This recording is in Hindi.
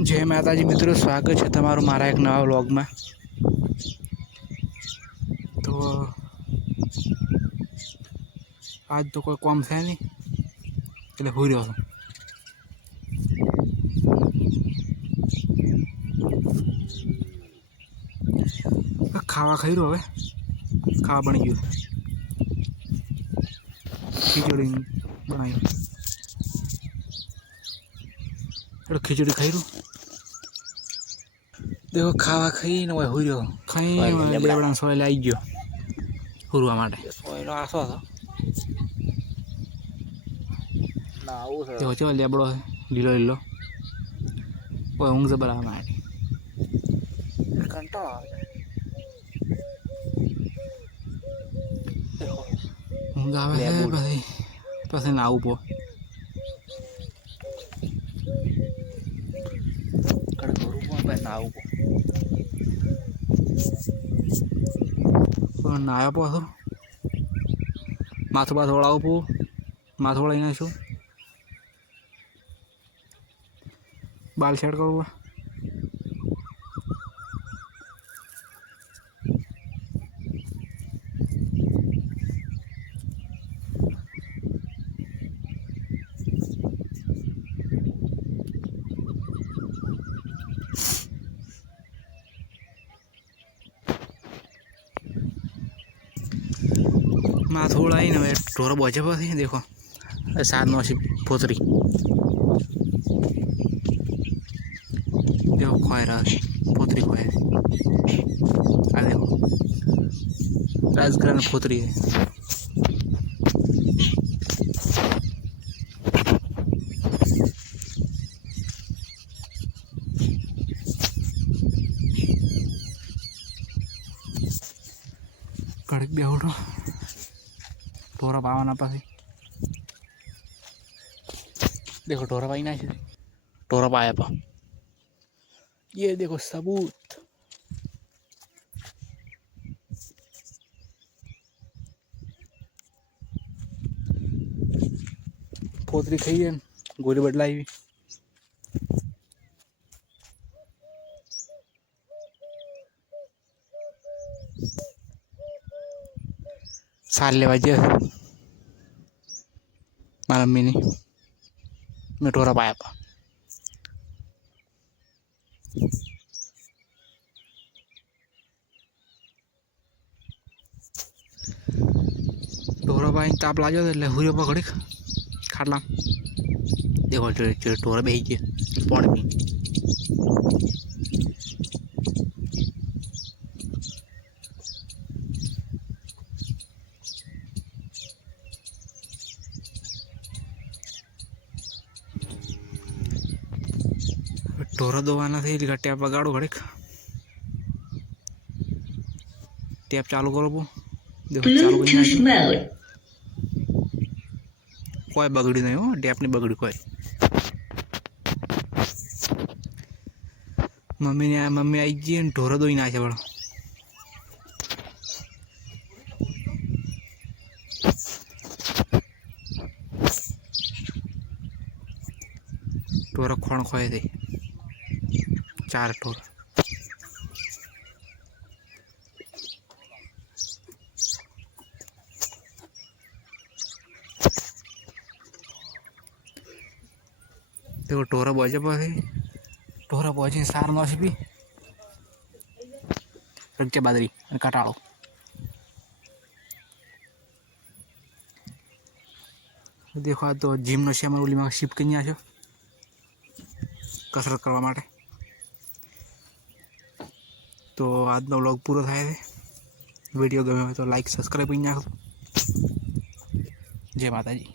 जय माताजी मित्रों, स्वागत है तमारू मारा एक नवा व्लॉग में। तो आज तो कोई काम है नहीं એટલે હોઈ રહ્યો છું। ખાવા ખાઈ રહ્યો, હવે ખાવા બની ગયું, ખીચડી બનાવી, એટલે ખીચડી ખાઈ રહ્યું। देखो खावा खाई ने होई રહ્યો, ખાઈ લેબડા સોય આવી ગયો હુરવા માટે। સોયનો આસો હતો ના આવું છે। देखो ચલો લેબડો લીલો લીલો ઓય ઊંઘ જબર આવે માટે કંટાળો આવે। देखो ઊંઘ આવે છે, પછી પછી નાવું પો કડે ઘરું પો પછી નાવું પો નાયા પો હતો માથું બાથ વળાવું પો માથું વળાવી નાખશું बाल सेट करो। माँ थोड़ा ही ना ढोरा बचे पास देखो सात नौ पोतरी देखो खोए रहा पोतरी खोए आ देखो राजग्रहण पोतरी है। कड़क बेहोटो ढोरा पावाना पास देखो ढोरा पाई ना ढोरा पाया पा ये देखो सबूत। पोतरी खाई है गोली बदलाई हुई साल लेवा जे मारा मम्मी ने मैं ढोरा पाया पा ढोरा पाई ताप लाजो એટલે હુર્યો પકડી ખાટલા देखो ढोरा બેહી ગયો પાણી પી ढोरा दोवाना थी એટલે ટેપ વગાડો ઘડીક ટેપ ચાલુ કરો પો देखो चालू કરી कोई बगड़ी नहीं हो टेप नहीं बगड़ी कोई मम्मी आई जी ढोरा दो ही ना बड़ा ढोरा खोण खोए थे चार ढोरा देखो ढोरा बजे पास ढोरा बजे सार नौसी भी रखते बादरी कटाड़ो देखो आ तो जिम नो से ओली में शिफ्ट कहीं आशो कसरत करवा माटे। तो आज नो व्लॉग पूरा थाय छे। वीडियो गमे तो लाइक सब्सक्राइब कर नाखो। जय माताजी।